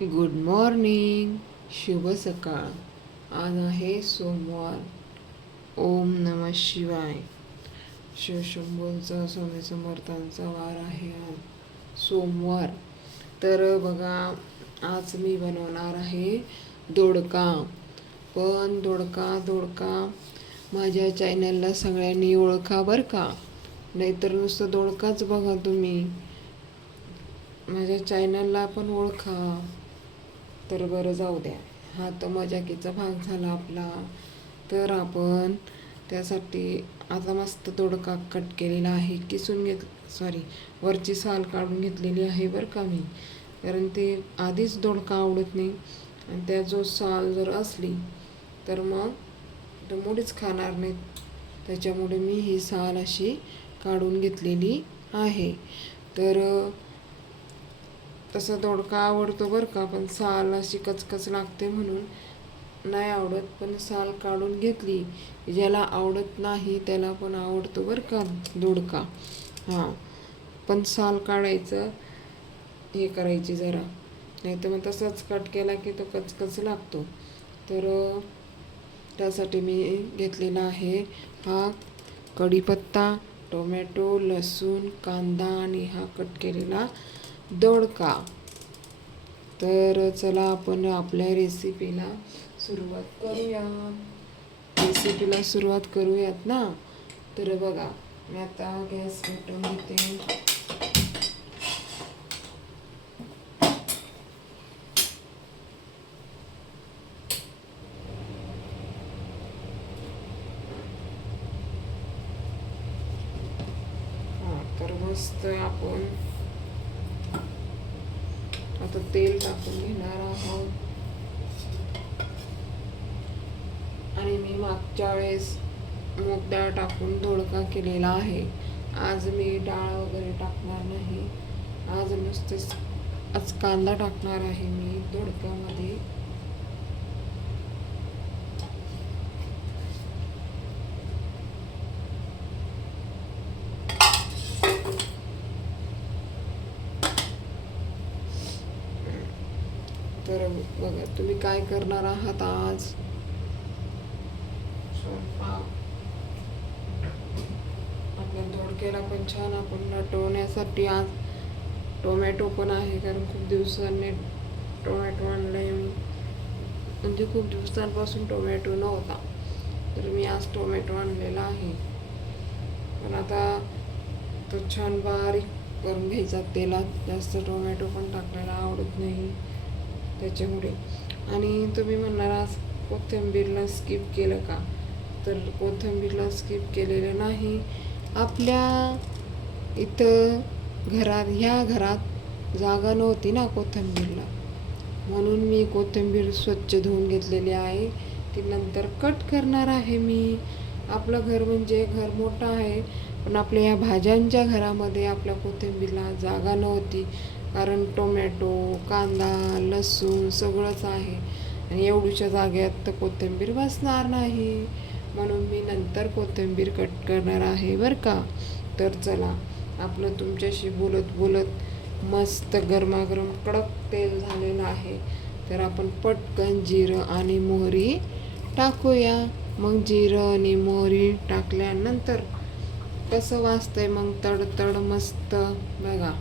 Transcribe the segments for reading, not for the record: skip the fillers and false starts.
Good morning. शुभ सकाळ. आज आहे सोमवार. ओम नमः शिवाय. शिवशंभूंचा स्वामी समर्थांचा वार आहे आज सोमवार. तर बघा, आज मी बनवणार आहे दोडका. पण दोडका माझ्या चॅनलला सगळ्यांनी ओळखा बरं का, नाहीतर नुसतं दोडकाच बघा तुम्ही. माझ्या चॅनलला पण ओळखा. तर बरं, जाऊ द्या, हा तर मजाकीचा भाग झाला आपला. तर आपण त्यासाठी आता मस्त दोडका कट केलेला आहे, वरची साल काढून घेतलेली आहे बरं का मी. कारण ते आधीच दोडका आवडत नाही, आणि त्या जो साल जर असली तर मग तो मुळीच खाणार नाहीत. त्याच्यामुळे मी ही साल अशी काढून घेतलेली आहे. तर तसा दोडका आवडतो बरं का, पण साल अशी कचकच लागते म्हणून नाही आवडत. पण साल काढून घेतली, ज्याला आवडत नाही त्याला पण आवडतो बरं का दोडका. हां, पण साल काढायचं हे करायची जरा, नाही तर मग तसाच कट केला की तो कचकच लागतो. तर त्यासाठी मी घेतलेला आहे हा कढीपत्ता, टोमॅटो, लसूण, कांदा आणि हा कट केलेला दोडका. तर चला आपण आपल्या रेसिपीला सुरुवात करूयात ना. तर बघा, मी आता गॅस पेटवून घेते. तर मस्त आपण आता तेल टाकून घेणार आहोत. आणि मी मागच्या वेळेस मूग डाळ टाकून दोडका केलेला आहे. आज मी डाळ वगैरे टाकणार नाही. आज कांदा टाकणार आहे मी दोडक्यामध्ये. तर बघा, तुम्ही काय करणार आहात आज स्वयंपाक. आपल्या दोडक्याला पण छान आपण नटवण्यासाठी आज टोमॅटो पण आहे, कारण खूप दिवसांनी टोमॅटो आणलाय मी. म्हणजे खूप दिवसांपासून टोमॅटो नव्हता, तर मी आज टोमॅटो आणलेला आहे. पण आता तो छान बारीक करून घ्यायचा तेलात. जास्त टोमॅटो पण टाकायला आवडत नाही त्याच्यामुळे. आणि तुम्ही म्हणणार आज कोथिंबीरला स्किप केलं का, तर कोथिंबीरला स्किप केलेलं नाही. आपल्या इथं ह्या घरात जागा नव्हती ना कोथिंबीरला, म्हणून मी कोथिंबीर स्वच्छ धुवून घेतलेली आहे. ती नंतर कट करणार आहे मी. आपलं घर म्हणजे घर मोठं आहे, पण आपल्या या भाज्यांच्या घरामध्ये आपल्या कोथिंबीरला जागा नव्हती. कारण टोमॅटो, कांदा, लसूण सगळंच आहे, आणि एवढ्याच्या जागेत तर कोथिंबीर बसणार नाही. म्हणून मी नंतर कोथिंबीर कट करणार आहे बरं का. तर चला, आपलं तुमच्याशी बोलत बोलत मस्त गरमागरम कडक तेल झालेलं आहे. तर आपण पटकन जिरं आणि मोहरी टाकूया. मग जिरं आणि मोहरी टाकल्यानंतर कसं वाजतंय मग तडतड मस्त. बघा,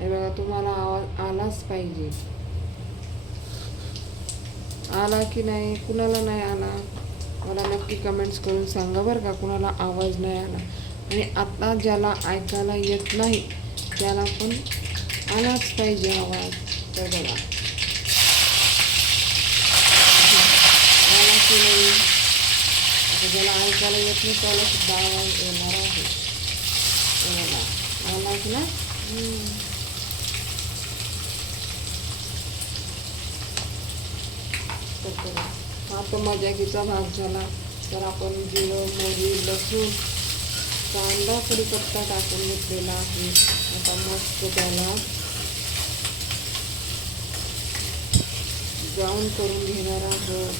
हे बघा, तुम्हाला आवाज आलाच पाहिजे. आला की नाही, कुणाला नाही आला मला नक्की कमेंट्स करून सांगा बरं का, कुणाला आवाज नाही आला. आणि आता ज्याला ऐकायला येत नाही त्याला पण आलाच पाहिजे आवाज. तर बघा, आला की नाही. आता ज्याला ऐकायला येत नाही त्याला सुद्धा आवाज येणार आहे. आला की ना. हा तर मजाकीचा भाग झाला. तर आपण जिरं, मोहरी, लसूण, कांदा, कढीपत्ता टाकून घेतलेला आहे. आता मस्त त्याला ब्राऊन करून घेणार आहोत.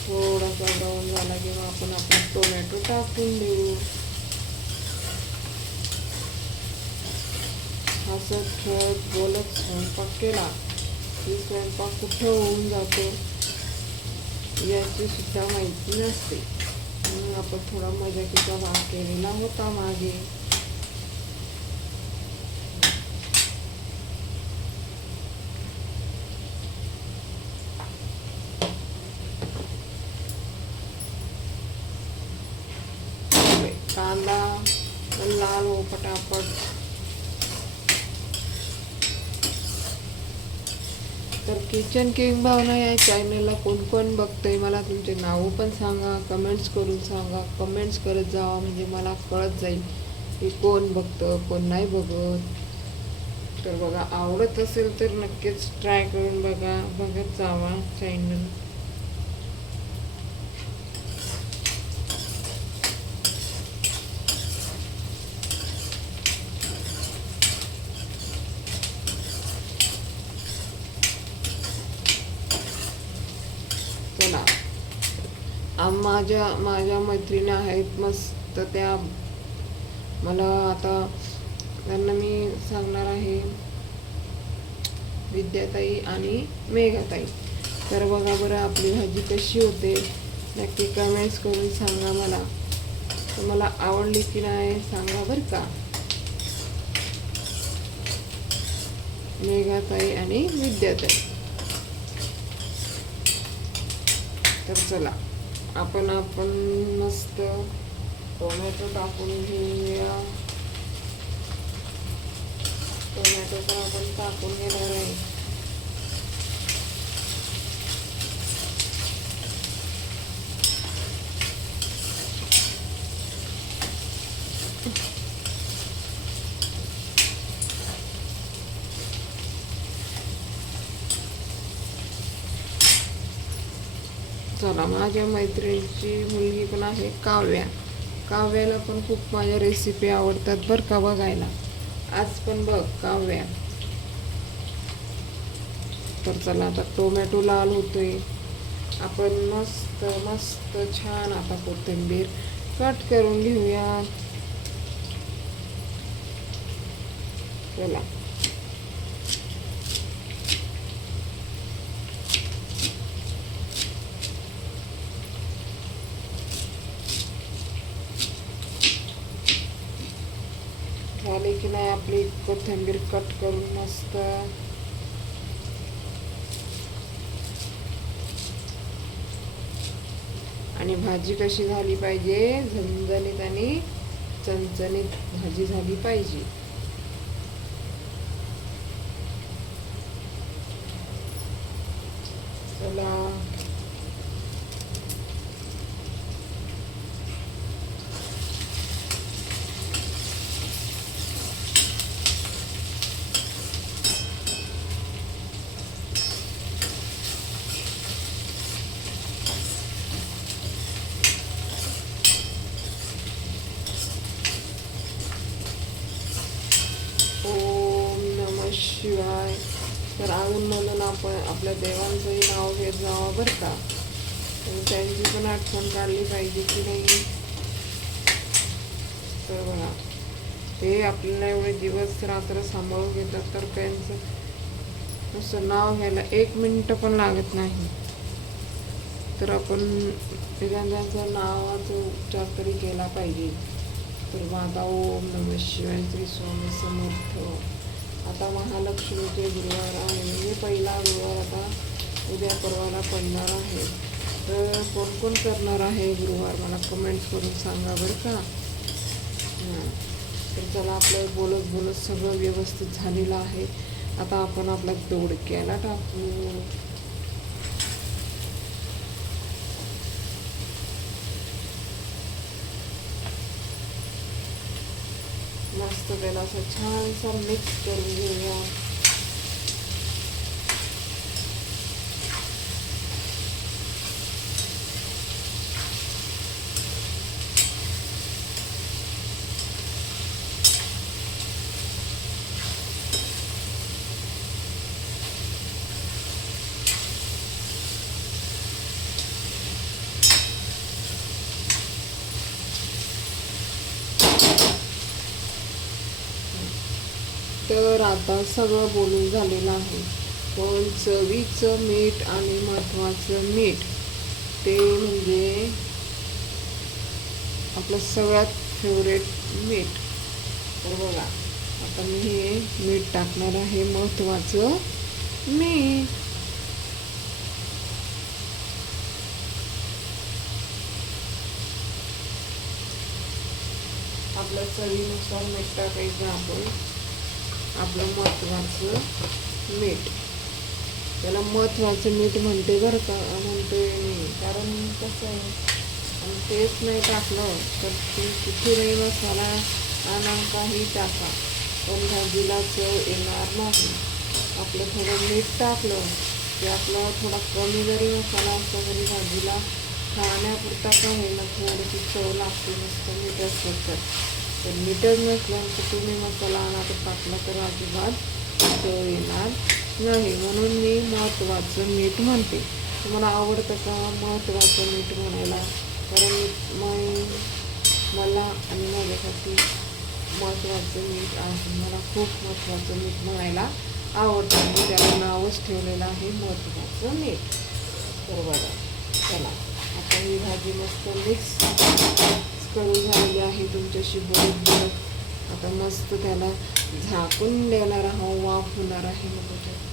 थोडासा ब्राऊन झाला किंवा आपण आपला टोमॅटो टाकून देऊ. हसत खेळत बोलत स्वयंपाक केला रात्री स्वयंपाक कुठं होऊन जातो याची सुद्धा माहिती नसते. म्हणून आपण थोडा मजाकीचा भाग केलेला होता मागे. कांदा लाल हो पटापट. तर किचन किंग भावना या चॅनलला कोण कोण बघतंय मला तुमचे नाव पण सांगा, कमेंट्स करून सांगा. कमेंट्स करत जावा म्हणजे मला कळत जाईल की कोण बघतं कोण नाही बघत. तर बघा, आवडत असेल तर नक्कीच ट्राय करून बघत जावा चॅनल. चला, माझ्या मैत्रिणी आहेत मस्त, त्या मला आता त्यांना मी सांगणार आहे, विद्याताई आणि मेघाताई. तर बघा बरं आपली भाजी कशी होते नक्की कमेंट्स करून सांगा मला. तर मला आवडली की नाही सांगा बरं का, मेघाताई आणि विद्याताई. तर चला आपण मस्त टोमॅटो टाकून घेऊया. टोमॅटो पण आपण टाकून घेणार आहे. चला, माझ्या मैत्रिणीची मुलगी पण आहे काव्या. काव्याला पण खूप माझ्या रेसिपी आवडतात बरं का बघायला. आज पण बघ काव्या. तर चला, आता टोमॅटो लाल होतोय. आपण मस्त मस्त छान आता कोथिंबीर कट करून घेऊया. चला, झाले की नाही आपली कोथिंबीर कट करून मस्त. आणि भाजी कशी झाली पाहिजे, झणझणीत आणि चणचणीत भाजी झाली पाहिजे. चला, ओम नमः शिवाय. तर अजून म्हणून आपण आपल्या देवांचंही नाव घेत जावं बरं का. त्यांची पण आठवण काढली पाहिजे की नाही. तर बघा, ते आपल्याला एवढे दिवस रात्र सांभाळून घेतात, तर त्यांचं असं नाव घ्यायला 1 मिनिट पण लागत नाही. तर आपण त्यांच्या नावाचा उच्चार तरी केला पाहिजे. तर माझा ओम नमः शिवाय, श्री स्वामी समर्थ. आता महालक्ष्मीचे गुरुवार आहे, म्हणजे पहिला गुरुवार आता उद्या परवाला पडणार आहे. तर कोण कोण करणार आहे गुरुवार मला कमेंट्स करून सांगा बरं का. तर चला, आपलं बोलत बोलत सगळं व्यवस्थित झालेलं आहे. आता आपण आपला दोडक्याला टाकू. मस्त त्याला असं छानसा मिक्स करून घेऊया. तर आता सगळं बोलून झालेलं आहे. पण चवीचं मीठ आणि महत्त्वाचं मीठ ते म्हणजे आपलं सगळ्यात फेवरेट मीठ. तर बघा आता मी हे मीठ टाकणार आहे, महत्त्वाचं मीठ. आपल्या चवीनुसार मीठ टाकायचं आपण. आपलं महत्त्वाचं मीठ, त्याला महत्त्वाचं मीठ म्हणते बरं का, म्हणतोय मी, कारण कसं आहे आणि तेच नाही टाकलं तर कुठेही मसाला आणा काही टाका पण भाजीला चव येणार नाही. आपलं थोडं मीठ टाकलं की आपला थोडा कमी जरी मसाला असला तरी भाजीला खाण्यापुरता का होईना थोडीशी चव लागते. नुसतं मीठ असतं तर मीठच नसलं तर तुम्ही मसाला आणा तर टाकला तर अजिबात चव येणार नाही. म्हणून मी महत्त्वाचं मीठ म्हणते. तुम्हाला आवडतं का महत्त्वाचं मीठ म्हणायला? कारण मला आणि माझ्यासाठी महत्त्वाचं मीठ आहे. मला खूप महत्त्वाचं मीठ म्हणायला आवडतं. मी त्याला नावच ठेवलेलं आहे महत्त्वाचं मीठ. तर बघा चला आता ही भाजी मस्त मिक्स करून झालेली आहे तुमच्याशी बोलत बोलत. आता मस्त त्याला झाकून देणार आहोत, वाफ होणार आहे. मग त्याच्यात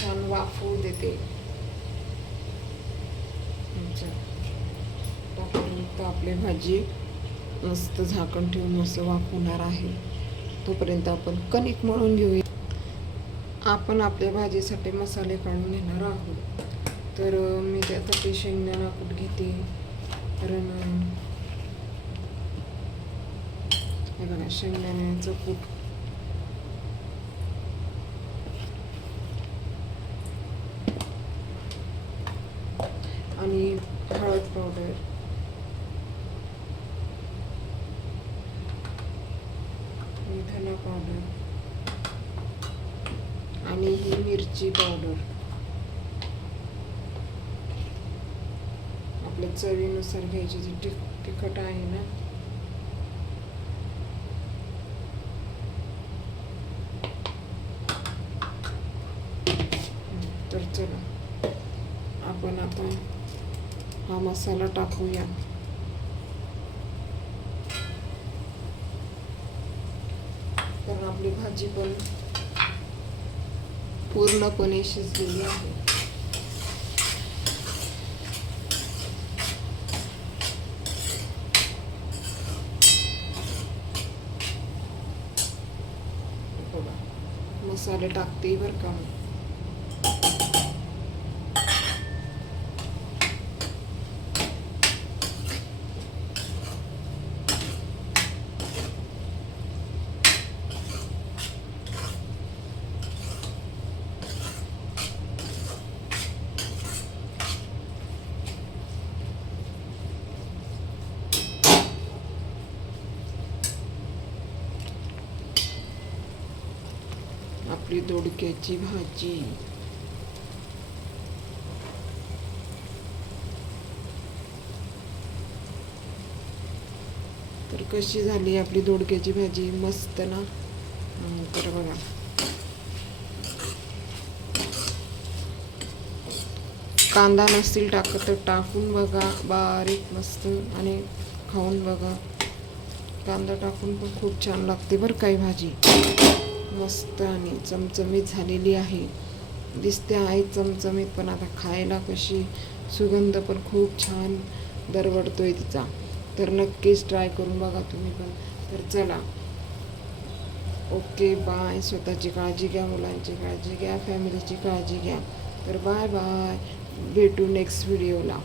छान वाफवू देते. तर आपली भाजी मस्त झाकण ठेवून मस्त वाफवणार आहे. तोपर्यंत आपण कणिक मळून घेऊया. आपण आपल्या भाजीसाठी मसाले काढून घेणार आहोत. तर मी त्यासाठी शेंगदाणा कूट घेते. कारण हे बघा शेंगदाण्याचं कूट, आणि हळद पावडर, धना पावडर आणि ही मिरची पावडर. आपल्या चवीनुसार घ्यायची, जी तिखट आहे ना. तर चला आपण आता हा मसाला टाकूया. कारण आपली भाजी पण पूर्णपणे शिजलेली आहे. मसाले टाकते बरं का. आपली दोडक्याची भाजी तर कशी झाली आपली दोडक्याची भाजी? मस्त ना. तर बघा कांदा नसतील टाकत तर टाकून बघा बारीक मस्त, आणि खाऊन बघा. कांदा टाकून पण खूप छान लागते बरं काही भाजी. मस्त आणि चमचमीत झालेली आहे. दिसते आहे चमचमीत, पण आता खायला कशी सुगंध पण खूप छान दरवळतोय तिचा. तर नक्कीच ट्राय करून बघा तुम्ही पण. तर चला ओके बाय. स्वतःची काळजी घ्या, मुलांची काळजी घ्या, फॅमिलीची काळजी घ्या. तर बाय बाय, भेटू नेक्स्ट व्हिडिओला.